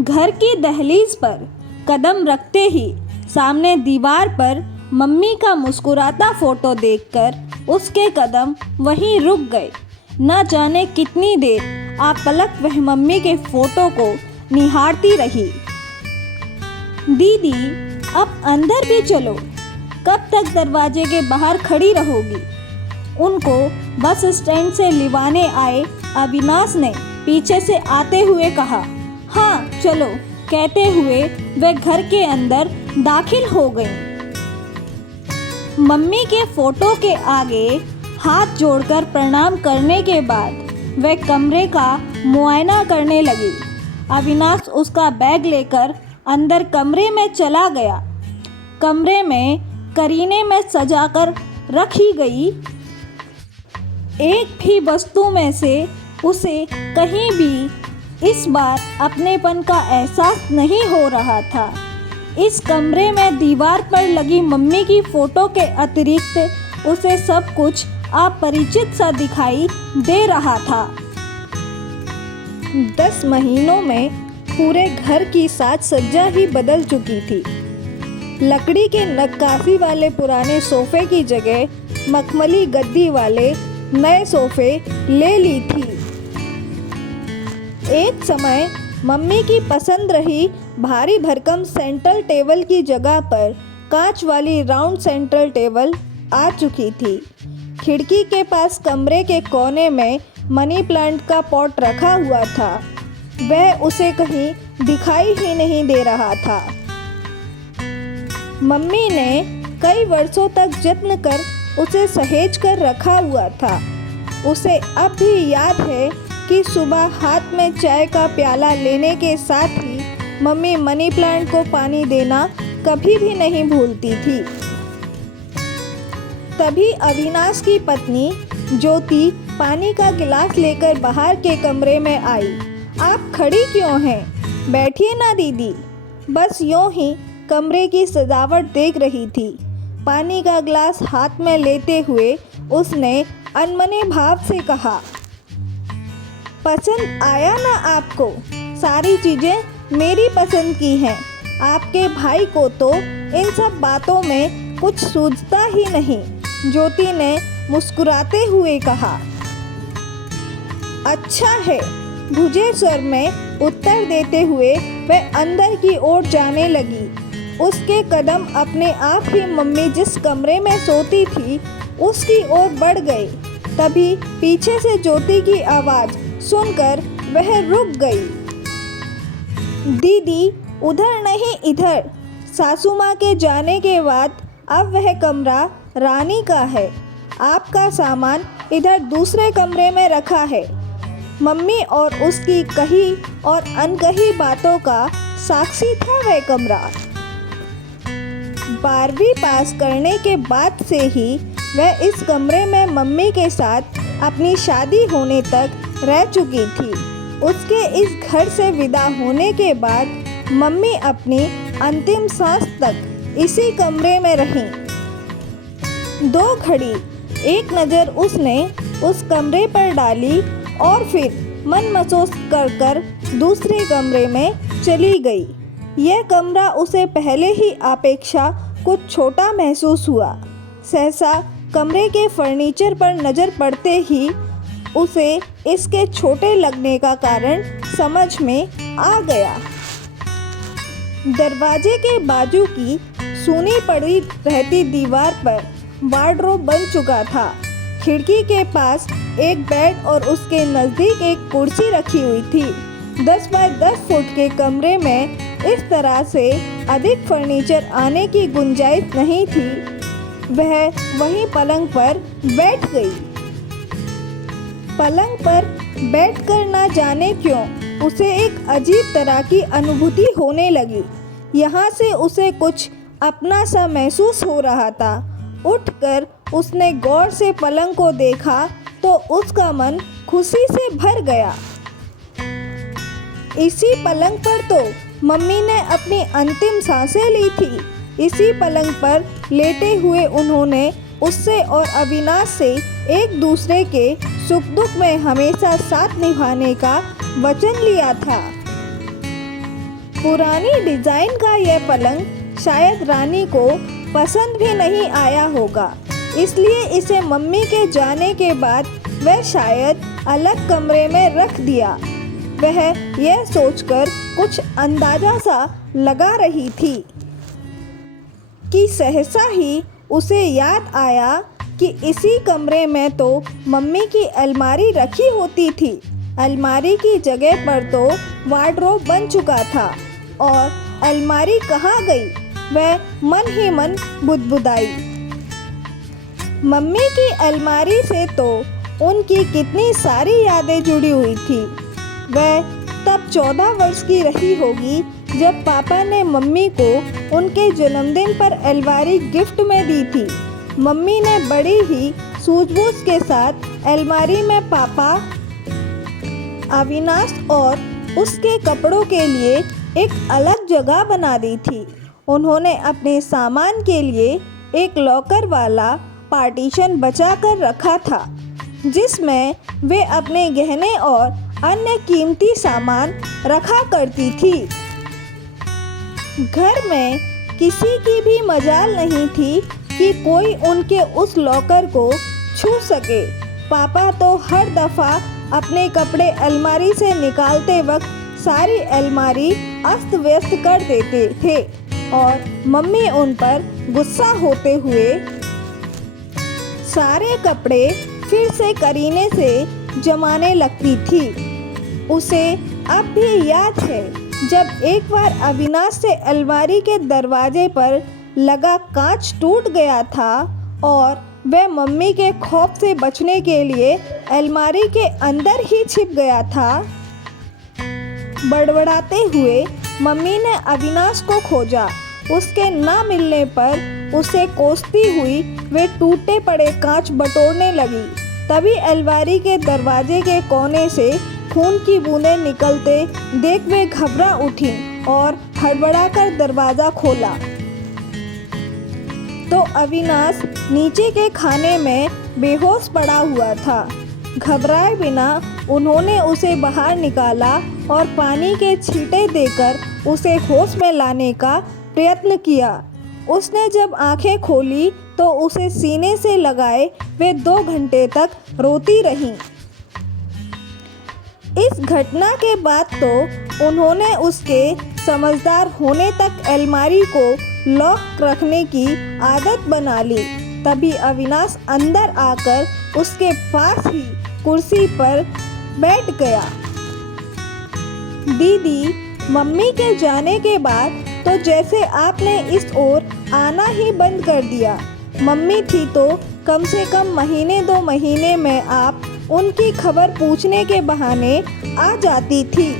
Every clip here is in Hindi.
घर की दहलीज पर कदम रखते ही सामने दीवार पर मम्मी का मुस्कुराता फोटो देखकर उसके कदम वहीं रुक गए। न जाने कितनी देर आपलक वह मम्मी के फोटो को निहारती रही। दीदी, अब अंदर भी चलो, कब तक दरवाजे के बाहर खड़ी रहोगी? उनको बस स्टैंड से लिवाने आए अविनाश ने पीछे से आते हुए कहा। हाँ चलो, कहते हुए वे घर के अंदर दाखिल हो गईं। मम्मी के फोटो के आगे हाथ जोड़कर प्रणाम करने के बाद वे कमरे का मुआयना करने लगी। अविनाश उसका बैग लेकर अंदर कमरे में चला गया। कमरे में करीने में सजाकर रखी गई एक भी वस्तु में से उसे कहीं भी इस बार अपनेपन का एहसास नहीं हो रहा था। इस कमरे में दीवार पर लगी मम्मी की फ़ोटो के अतिरिक्त उसे सब कुछ अपरिचित सा दिखाई दे रहा था। 10 महीनों में पूरे घर की साज सज्जा ही बदल चुकी थी। लकड़ी के नक्काशी वाले पुराने सोफे की जगह मखमली गद्दी वाले नए सोफे ले ली थी। एक समय मम्मी की पसंद रही भारी भरकम सेंट्रल टेबल की जगह पर कांच वाली राउंड सेंट्रल टेबल आ चुकी थी। खिड़की के पास कमरे के कोने में मनी प्लांट का पॉट रखा हुआ था। वह उसे कहीं दिखाई ही नहीं दे रहा था। मम्मी ने कई वर्षों तक जत्न कर उसे सहेज कर रखा हुआ था। उसे अब भी याद है कि सुबह हाथ में चाय का प्याला लेने के साथ ही मम्मी मनी प्लांट को पानी देना कभी भी नहीं भूलती थी। तभी अविनाश की पत्नी ज्योति पानी का गिलास लेकर बाहर के कमरे में आई। आप खड़ी क्यों हैं? बैठिए ना दीदी। बस यूं ही कमरे की सजावट देख रही थी। पानी का गिलास हाथ में लेते हुए उसने अनमने भाव से कहा, पसंद आया ना आपको? सारी चीज़ें मेरी पसंद की हैं। आपके भाई को तो इन सब बातों में कुछ सूझता ही नहीं। ज्योति ने मुस्कुराते हुए कहा। अच्छा है, भुजे स्वर में उत्तर देते हुए वह अंदर की ओर जाने लगी। उसके कदम अपने आप ही मम्मी जिस कमरे में सोती थी उसकी ओर बढ़ गए। तभी पीछे से ज्योति की आवाज़ सुनकर वह रुक गई। दीदी, उधर नहीं इधर। सासू माँ के जाने के बाद अब वह कमरा रानी का है। आपका सामान इधर दूसरे कमरे में रखा है। मम्मी और उसकी कही और अनकही बातों का साक्षी था वह कमरा। 12वीं पास करने के बाद से ही वह इस कमरे में मम्मी के साथ अपनी शादी होने तक रह चुकी थी। उसके इस घर से विदा होने के बाद मम्मी अपनी अंतिम सांस तक इसी कमरे में रहीं। 2 घड़ी एक नज़र उसने उस कमरे पर डाली और फिर मन महसूस कर दूसरे कमरे में चली गई। यह कमरा उसे पहले ही अपेक्षा कुछ छोटा महसूस हुआ। सहसा कमरे के फर्नीचर पर नज़र पड़ते ही उसे इसके छोटे लगने का कारण समझ में आ गया। दरवाजे के बाजू की सूनी पड़ी रहती दीवार पर वार्डरोब बन चुका था। खिड़की के पास एक बेड और उसके नज़दीक एक कुर्सी रखी हुई थी। 10 बाय 10 फुट के कमरे में इस तरह से अधिक फर्नीचर आने की गुंजाइश नहीं थी। वह वहीं पलंग पर बैठ गई। पलंग पर बैठकर ना जाने क्यों उसे एक अजीब तरह की अनुभूति होने लगी। यहाँ से उसे कुछ अपना सा महसूस हो रहा था। उठकर उसने गौर से पलंग को देखा तो उसका मन खुशी से भर गया। इसी पलंग पर तो मम्मी ने अपनी अंतिम सांसें ली थी। इसी पलंग पर लेटे हुए उन्होंने उससे और अविनाश से एक दूसरे के सुख दुख में हमेशा साथ निभाने का वचन लिया था। पुरानी डिजाइन का यह पलंग शायद रानी को पसंद भी नहीं आया होगा, इसलिए इसे मम्मी के जाने के बाद वह शायद अलग कमरे में रख दिया। वह यह सोचकर कुछ अंदाजा सा लगा रही थी कि सहसा ही उसे याद आया कि इसी कमरे में तो मम्मी की अलमारी रखी होती थी। अलमारी की जगह पर तो वार्डरोब बन चुका था और अलमारी कहाँ गई, वह मन ही मन बुदबुदाई। मम्मी की अलमारी से तो उनकी कितनी सारी यादें जुड़ी हुई थी। वह तब 14 वर्ष की रही होगी जब पापा ने मम्मी को उनके जन्मदिन पर अलमारी गिफ्ट में दी थी। मम्मी ने बड़ी ही सूझबूझ के साथ अलमारी में पापा, अविनाश और उसके कपड़ों के लिए एक अलग जगह बना दी थी। उन्होंने अपने सामान के लिए एक लॉकर वाला पार्टीशन बचा कर रखा था, जिसमें वे अपने गहने और अन्य कीमती सामान रखा करती थी। घर में किसी की भी मजाल नहीं थी कि कोई उनके उस लॉकर को छू सके। पापा तो हर दफ़ा अपने कपड़े अलमारी से निकालते वक्त सारी अलमारी अस्त व्यस्त कर देते थे और मम्मी उन पर गुस्सा होते हुए सारे कपड़े फिर से करीने से जमाने लगती थी। उसे अब भी याद है जब एक बार अविनाश से अलमारी के दरवाजे पर लगा कांच टूट गया था और वह मम्मी के खौफ से बचने के लिए अलमारी के अंदर ही छिप गया था। बड़बड़ाते हुए मम्मी ने अविनाश को खोजा। उसके ना मिलने पर उसे कोसती हुई वे टूटे पड़े कांच बटोरने लगी। तभी अलमारी के दरवाजे के कोने से खून की बूंदें निकलते देख वे घबरा उठी और हड़बड़ाकर दरवाज़ा खोला तो अविनाश नीचे के खाने में बेहोश पड़ा हुआ था। घबराए बिना उन्होंने उसे बाहर निकाला और पानी के छींटे देकर उसे होश में लाने का प्रयत्न किया। उसने जब आंखें खोली तो उसे सीने से लगाए वे 2 घंटे तक रोती रहीं। इस घटना के बाद तो उन्होंने उसके समझदार होने तक अलमारी को लॉक रखने की आदत बना ली। तभी अविनाश अंदर आकर उसके पास ही कुर्सी पर बैठ गया। दीदी, मम्मी के जाने के बाद तो जैसे आपने इस ओर आना ही बंद कर दिया। मम्मी थी तो कम से कम महीने 2 महीने में आप उनकी खबर पूछने के बहाने आ जाती थी।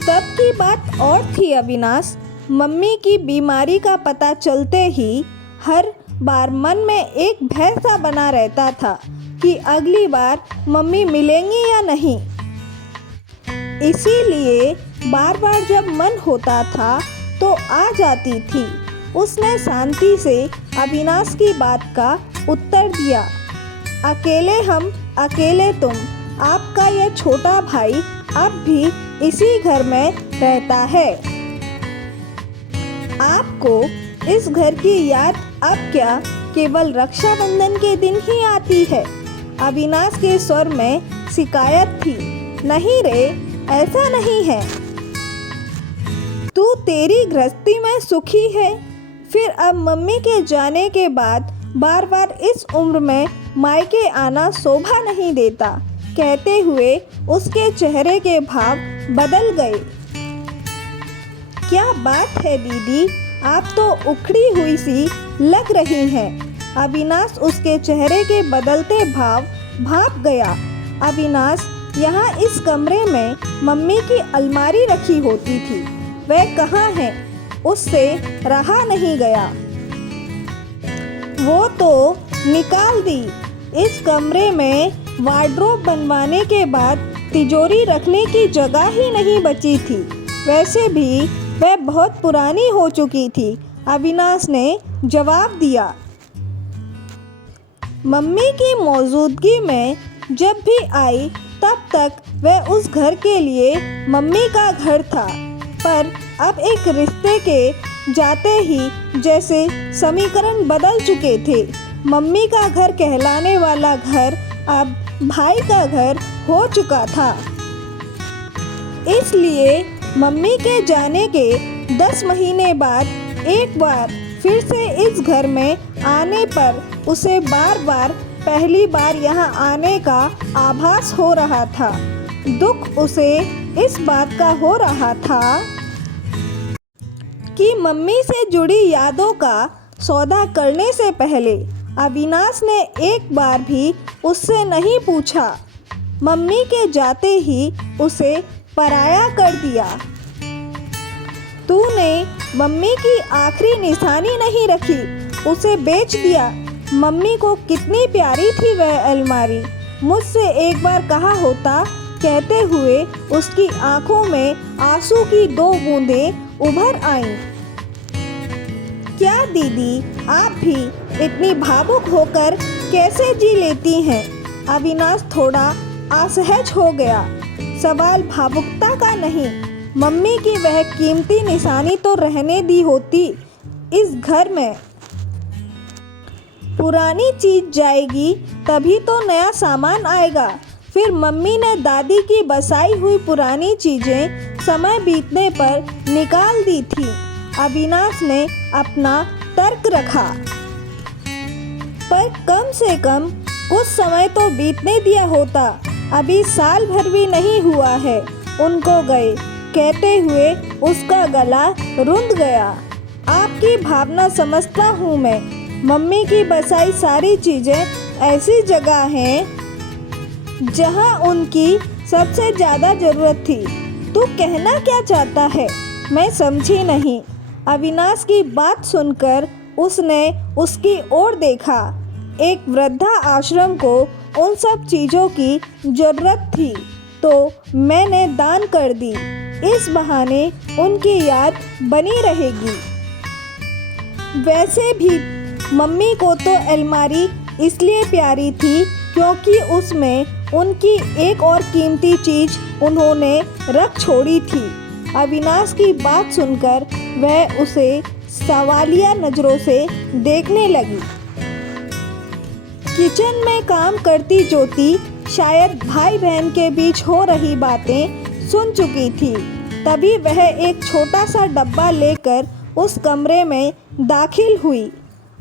तब की बात और थी अविनाश। मम्मी की बीमारी का पता चलते ही हर बार मन में एक भय सा बना रहता था कि अगली बार मम्मी मिलेंगी या नहीं। इसीलिए बार बार जब मन होता था तो आ जाती थी। उसने शांति से अविनाश की बात का उत्तर दिया। अकेले हम अकेले तुम, आपका यह छोटा भाई अब भी इसी घर में रहता है। आपको इस घर की याद अब क्या केवल रक्षाबंधन के दिन ही आती है? अविनाश के स्वर में शिकायत थी। नहीं रे, ऐसा नहीं है। तू तेरी गृहस्थी में सुखी है, फिर अब मम्मी के जाने के बाद बार बार इस उम्र में मायके आना शोभा नहीं देता। कहते हुए उसके चेहरे के भाव बदल गए। क्या बात है दीदी, आप तो उखड़ी हुई सी लग रही हैं। अविनाश उसके चेहरे के बदलते भाव भाप गया। अविनाश, यहाँ इस कमरे में मम्मी की अलमारी रखी होती थी, वह कहाँ है? उससे रहा नहीं गया। वो तो निकाल दी। इस कमरे में वार्डरोब बनवाने के बाद तिजोरी रखने की जगह ही नहीं बची थी। वैसे भी वह बहुत पुरानी हो चुकी थी। अविनाश ने जवाब दिया। मम्मी की मौजूदगी में जब भी आई तब तक वह उस घर के लिए मम्मी का घर था। पर अब एक रिश्ते के जाते ही जैसे समीकरण बदल चुके थे। मम्मी का घर कहलाने वाला घर अब भाई का घर हो चुका था। इसलिए मम्मी के जाने के 10 महीने बाद एक बार फिर से इस घर में आने पर उसे बार बार पहली बार यहाँ आने का आभास हो रहा था। दुख उसे इस बात का हो रहा था कि मम्मी से जुड़ी यादों का सौदा करने से पहले अविनाश ने एक बार भी उससे नहीं पूछा। मम्मी के जाते ही उसे पराया कर दिया। तूने मम्मी की आखिरी निशानी नहीं रखी, उसे बेच दिया। मम्मी को कितनी प्यारी थी वह अलमारी, मुझसे एक बार कहा होता, कहते हुए उसकी आंखों में आंसू की 2 बूंदें उभर आईं। क्या दीदी, आप भी इतनी भावुक होकर कैसे जी लेती हैं? अविनाश थोड़ा असहज हो गया। सवाल भावुकता का नहीं, मम्मी की वह कीमती निशानी तो रहने दी होती इस घर में। पुरानी चीज जाएगी तभी तो नया सामान आएगा। फिर मम्मी ने दादी की बसाई हुई पुरानी चीजें समय बीतने पर निकाल दी थी। अविनाश ने अपना तर्क रखा। पर कम से कम कुछ समय तो बीतने दिया होता। अभी साल भर भी नहीं हुआ है उनको गए, कहते हुए उसका गला रुंध गया। आपकी भावना समझता हूँ मैं। मम्मी की बसाई सारी चीज़ें ऐसी जगह हैं जहाँ उनकी सबसे ज़्यादा ज़रूरत थी। तू कहना क्या चाहता है? मैं समझी नहीं। अविनाश की बात सुनकर उसने उसकी ओर देखा। एक वृद्धा आश्रम को उन सब चीज़ों की ज़रूरत थी तो मैंने दान कर दी। इस बहाने उनकी याद बनी रहेगी। वैसे भी मम्मी को तो अलमारी इसलिए प्यारी थी क्योंकि उसमें उनकी एक और कीमती चीज़ उन्होंने रख छोड़ी थी। अविनाश की बात सुनकर वह उसे सवालिया नज़रों से देखने लगी। किचन में काम करती ज्योति शायद भाई बहन के बीच हो रही बातें सुन चुकी थी। तभी वह एक छोटा सा डब्बा लेकर उस कमरे में दाखिल हुई।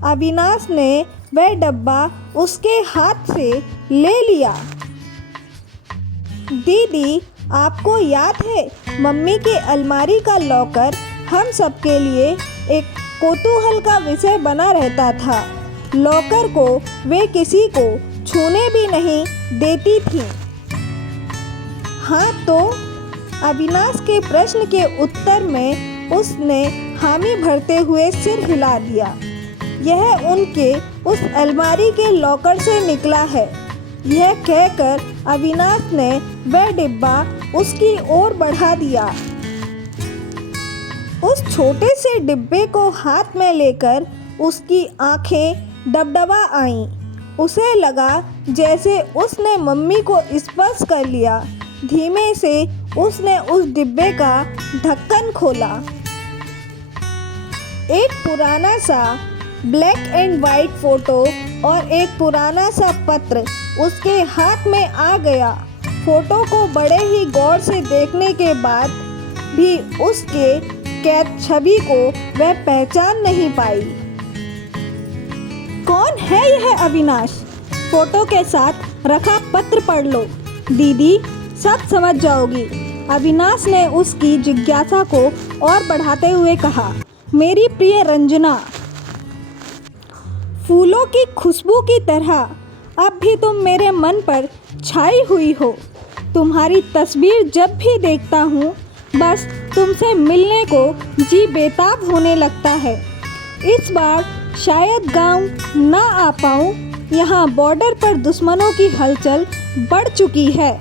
अविनाश ने वह डब्बा उसके हाथ से ले लिया। दीदी, आपको याद है मम्मी के अलमारी का लॉकर हम सबके लिए एक कौतूहल का विषय बना रहता था। लॉकर को वे किसी को छूने भी नहीं देती थी। हाँ तो? अविनाश के प्रश्न के उत्तर में उसने हामी भरते हुए सिर हिला दिया। यह उनके उस अलमारी के लॉकर से निकला है। यह कहकर अविनाश ने वह डिब्बा उसकी ओर बढ़ा दिया। उस छोटे से डिब्बे को हाथ में लेकर उसकी आंखें डबडबा आईं। उसे लगा जैसे उसने मम्मी को स्पर्श कर लिया। धीमे से उसने उस डिब्बे का ढक्कन खोला। एक पुराना सा ब्लैक एंड वाइट फोटो और एक पुराना सा पत्र उसके हाथ में आ गया। फोटो को बड़े ही गौर से देखने के बाद भी उसके कैद छवि को वह पहचान नहीं पाई। कौन है यह अविनाश? फोटो के साथ रखा पत्र पढ़ लो दीदी, सब समझ जाओगी। अविनाश ने उसकी जिज्ञासा को और बढ़ाते हुए कहा। मेरी प्रिय रंजना, फूलों की खुशबू की तरह अब भी तुम मेरे मन पर छाई हुई हो। तुम्हारी तस्वीर जब भी देखता हूँ बस तुमसे मिलने को जी बेताब होने लगता है। इस बार शायद गांव ना आ पाऊँ। यहाँ बॉर्डर पर दुश्मनों की हलचल बढ़ चुकी है,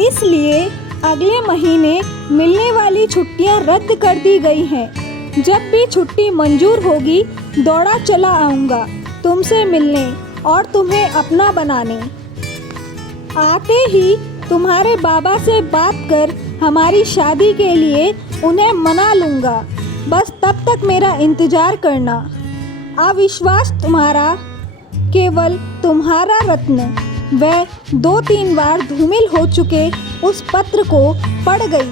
इसलिए अगले महीने मिलने वाली छुट्टियाँ रद्द कर दी गई हैं। जब भी छुट्टी मंजूर होगी दौड़ा चला आऊँगा तुमसे मिलने और तुम्हें अपना बनाने। आते ही तुम्हारे बाबा से बात कर हमारी शादी के लिए उन्हें मना लूँगा, बस तब तक मेरा इंतज़ार करना। अविश्वास तुम्हारा, केवल तुम्हारा रत्न। वह 2-3 बार धूमिल हो चुके उस पत्र को पढ़ गई।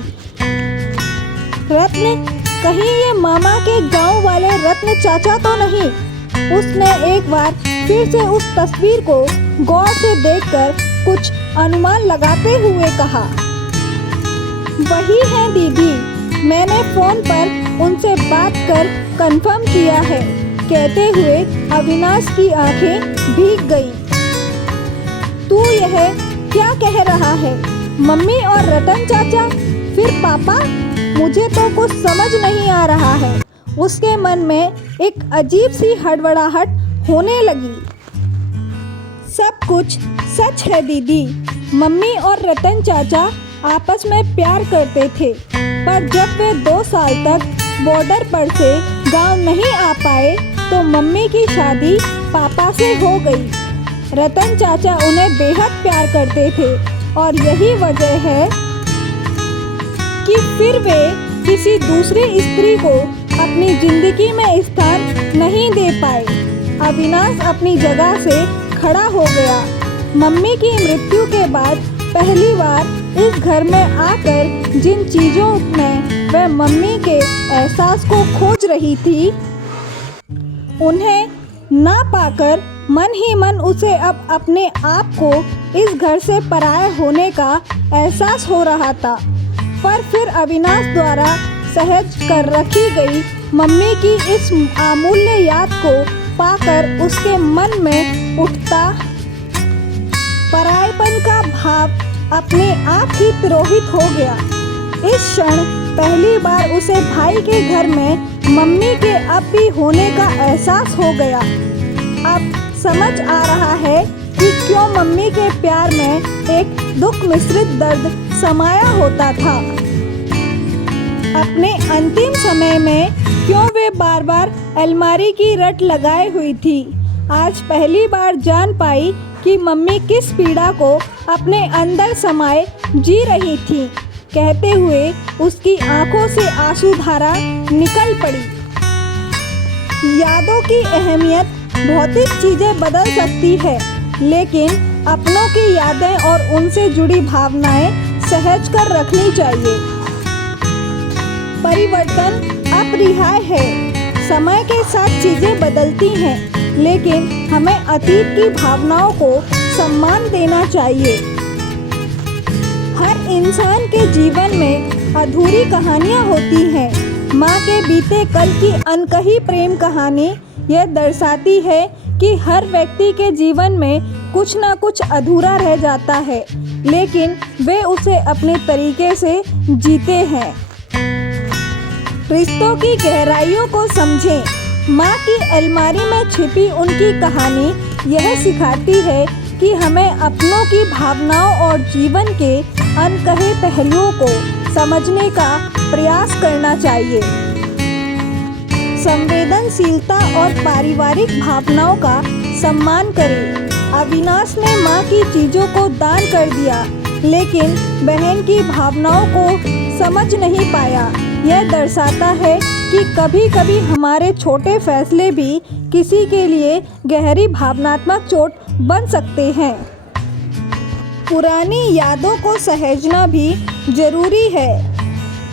रत्न, कहीं ये मामा के गांव वाले रत्न चाचा तो नहीं? उसने एक बार फिर से उस तस्वीर को गौर से देखकर कुछ अनुमान लगाते हुए कहा। वही है दीदी, मैंने फ़ोन पर उनसे बात कर कंफर्म किया है, कहते हुए अविनाश की आंखें भीग गई। तू यह क्या कह रहा है? मम्मी और रतन चाचा, फिर पापा? मुझे तो कुछ समझ नहीं आ रहा है। उसके मन में एक अजीब सी हड़बड़ाहट होने लगी। सब कुछ सच है दीदी, मम्मी और रतन चाचा आपस में प्यार करते थे, पर जब वे 2 साल तक बॉर्डर पर से गांव नहीं आ पाए तो मम्मी की शादी पापा से हो गई। रतन चाचा उन्हें बेहद प्यार करते थे और यही वजह है कि फिर वे किसी दूसरी स्त्री को अपनी जिंदगी में स्थान नहीं दे पाए। अविनाश अपनी जगह से खड़ा हो गया। मम्मी की मृत्यु के बाद पहली बार इस घर में आकर जिन चीज़ों में वह मम्मी के एहसास को खोज रही थी, उन्हें ना पाकर मन ही मन उसे अब अपने आप को इस घर से पराया होने का एहसास हो रहा था। पर फिर अविनाश द्वारा सहज कर रखी गई मम्मी की इस अमूल्य याद को पाकर उसके मन में उठता परायपन का भाव अपने आप ही तिरोहित हो गया। इस क्षण पहली बार उसे भाई के घर में मम्मी के अब भी होने का एहसास हो गया। अब समझ आ रहा है कि क्यों मम्मी के प्यार में एक दुख मिश्रित दर्द समाया होता था। अपने अंतिम समय में क्यों वे बार बार अलमारी की रट लगाए हुई थी। आज पहली बार जान पाई कि मम्मी किस पीड़ा को अपने अंदर समाये जी रही थी। कहते हुए उसकी आंखों से आंसू धारा निकल पड़ी। यादों की अहमियत भौतिक चीज़ें बदल सकती है, लेकिन अपनों की यादें और उनसे जुड़ी भावनाएं सहज कर रखनी चाहिए। परिवर्तन अपरिहार्य है। समय के साथ चीज़ें बदलती हैं, लेकिन हमें अतीत की भावनाओं को सम्मान देना चाहिए। हर इंसान के जीवन में अधूरी कहानियाँ होती हैं। माँ के बीते कल की अनकही प्रेम कहानी यह दर्शाती है कि हर व्यक्ति के जीवन में कुछ न कुछ अधूरा रह जाता है, लेकिन वे उसे अपने तरीके से जीते हैं। रिश्तों की गहराइयों को समझें। माँ की अलमारी में छिपी उनकी कहानी यह सिखाती है कि हमें अपनों की भावनाओं और जीवन के अनकहे पहलुओं को समझने का प्रयास करना चाहिए। संवेदनशीलता और पारिवारिक भावनाओं का सम्मान करें। अविनाश ने माँ की चीज़ों को दान कर दिया, लेकिन बहन की भावनाओं को समझ नहीं पाया। यह दर्शाता है कि कभी कभी हमारे छोटे फैसले भी किसी के लिए गहरी भावनात्मक चोट बन सकते हैं। पुरानी यादों को सहेजना भी जरूरी है।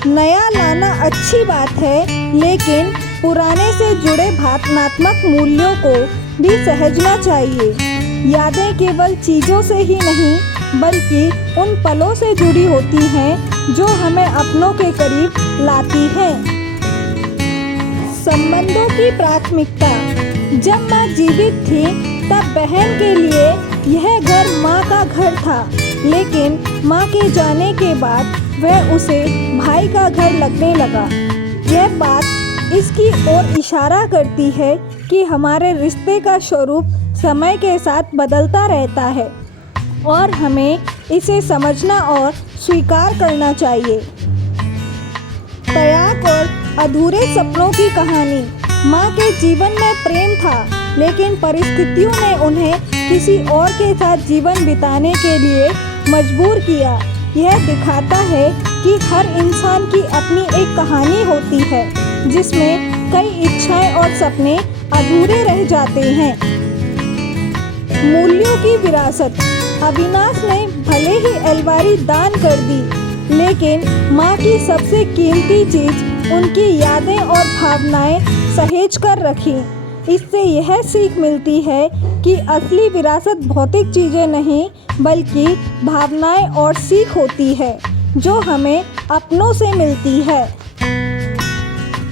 नया लाना अच्छी बात है, लेकिन पुराने से जुड़े भावनात्मक मूल्यों को भी सहेजना चाहिए। यादें केवल चीज़ों से ही नहीं, बल्कि उन पलों से जुड़ी होती हैं जो हमें अपनों के करीब लाती हैं। संबंधों की प्राथमिकता। जब माँ जीवित थी तब बहन के लिए यह घर माँ का घर था, लेकिन माँ के जाने के बाद वह उसे भाई का घर लगने लगा। यह बात इसकी ओर इशारा करती है कि हमारे रिश्ते का स्वरूप समय के साथ बदलता रहता है और हमें इसे समझना और स्वीकार करना चाहिए। त्याग और अधूरे सपनों की कहानी। माँ के जीवन में प्रेम था, लेकिन परिस्थितियों ने उन्हें किसी और के साथ जीवन बिताने के लिए मजबूर किया। यह दिखाता है कि हर इंसान की अपनी एक कहानी होती है जिसमें कई इच्छाएं और सपने अधूरे रह जाते हैं। मूल्यों की विरासत। अविनाश ने भले ही अलमारी दान कर दी, लेकिन माँ की सबसे कीमती चीज उनकी यादें और भावनाएं सहेज कर रखी। इससे यह सीख मिलती है कि असली विरासत भौतिक चीज़ें नहीं बल्कि भावनाएं और सीख होती है जो हमें अपनों से मिलती है।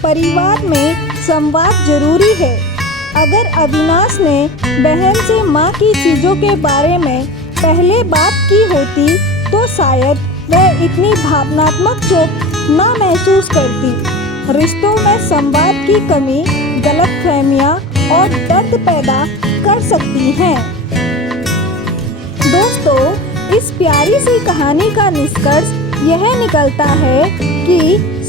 परिवार में संवाद जरूरी है। अगर अविनाश ने बहन से माँ की चीज़ों के बारे में पहले बात की होती तो शायद वह इतनी भावनात्मक चोट ना महसूस करती। रिश्तों में संवाद की कमी गलतफहमियां और दर्द पैदा कर सकती हैं। दोस्तों, इस प्यारी सी कहानी का निष्कर्ष यह निकलता है कि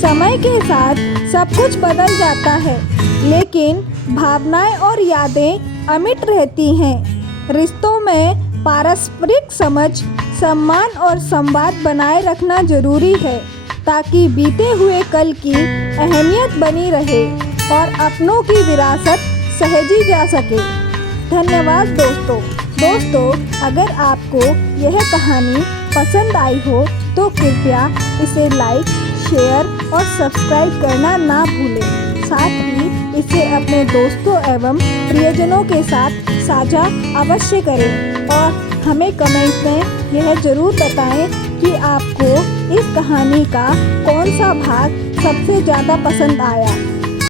समय के साथ सब कुछ बदल जाता है, लेकिन भावनाएं और यादें अमिट रहती हैं। रिश्तों में पारस्परिक समझ, सम्मान और संवाद बनाए रखना जरूरी है ताकि बीते हुए कल की अहमियत बनी रहे और अपनों की विरासत सहेजी जा सके। धन्यवाद दोस्तों, अगर आपको यह कहानी पसंद आई हो तो कृपया इसे लाइक, शेयर और सब्सक्राइब करना ना भूलें। साथ ही इसे अपने दोस्तों एवं प्रियजनों के साथ साझा अवश्य करें और हमें कमेंट में यह ज़रूर बताएं कि आपको इस कहानी का कौन सा भाग सबसे ज़्यादा पसंद आया।